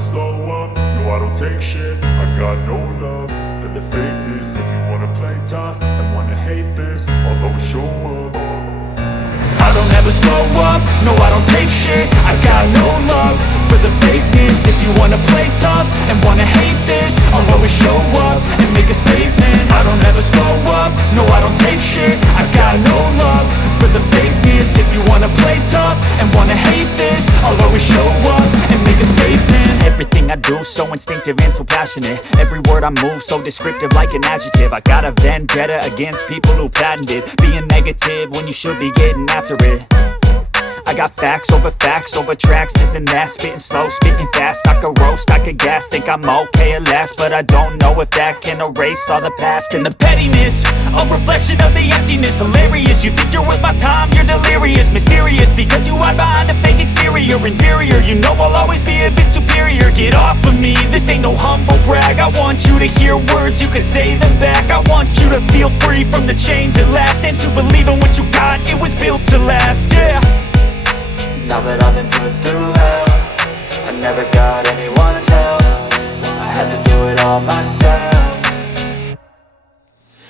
slow up, no I don't take shit. I got no love for the fakeness. If you wanna play tough and wanna hate this, I'll always show up. I don't ever slow up, no I don't take shit. I got no love for the fakeness. If you wanna play tough and wanna hate this, I'll always show up and make a statement. I don't ever slow up, no I don't take shit. I got no love for the fakeness. If you wanna play tough and wanna hate this, I'll always show up and make a statement. Everything I do so instinctive and so passionate. Every word I move so descriptive like an adjective. I got a vendetta against people who patented being negative when you should be getting after it. I got facts over tracks, this and that. Spitting slow, spitting fast, I could roast, I could gas. Think I'm okay at last, but I don't know if that can erase all the past. And the pettiness, a reflection of the emptiness. Hilarious, you think you're worth my time, you're delirious. Mysterious, because you hide behind a fake exterior. Inferior, you know I'll always be a bit superior. Get off of me, this ain't no humble brag. I want you to hear words, you can say them back. I want you to feel free from the chains at last, and to believe in what you got, it was built to last, yeah. Now that I've been put through hell, I never got anyone's help. I had to do it all myself.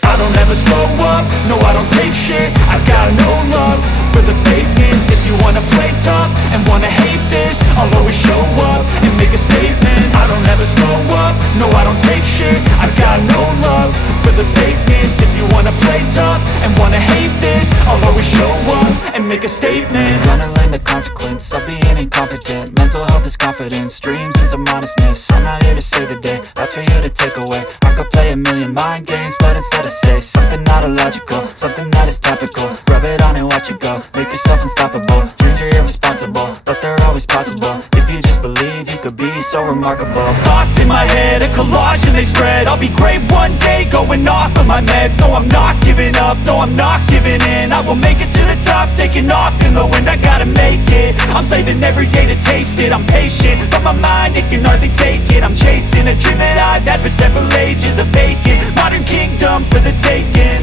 I don't ever slow up, no I don't take shit. I got no love for the fakeness. If you wanna play tough and wanna hate this, I'll always show up and make a statement. I don't ever slow up, no I don't take shit. I got no love for the fakeness. If you wanna play tough and wanna hate this, I'll always show up and make a statement. Gonna learn the consequence of being incompetent. Mental health is confidence, dreams and some modestness. I'm not here to save the day, that's for you to take away. I could play a million mind games, but instead I say something not illogical, something that is topical. Rub it on and watch it go, make yourself unstoppable. Dreams are irresponsible, but they're always possible. If you just believe, you could be so remarkable. Thoughts in my head, a collage and they spread. I'll be great one day, going off of my meds. No, I'm not giving up, no, I'm not giving in. I will make it to the top, taking off in the wind. I gotta make it, I'm saving every day to taste it. I'm patient, but my mind, it can hardly take it. I'm chasing a dream that I've had for several ages. A vacant, modern kingdom for the taking.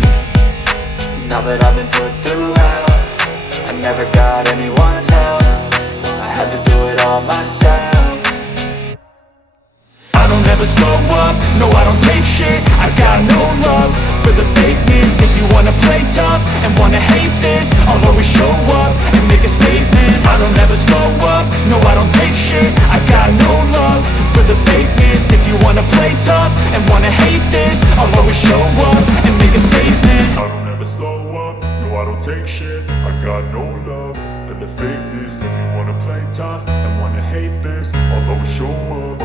Now that I've been put through hell, I never got anyone's help. I had to do it all myself. I don't ever slow up, no I don't take shit. I got no love for the fakeness. If you wanna play tough and wanna hate this, I'll always show up and make a statement. I don't ever slow up, no I don't take shit. I got no love for the fakeness. If you wanna play tough and wanna hate this, I'll always show up and make a statement. I don't ever slow up, no I don't take shit. I got no love for the fakeness. If you wanna play tough and wanna hate this, I'll always show up.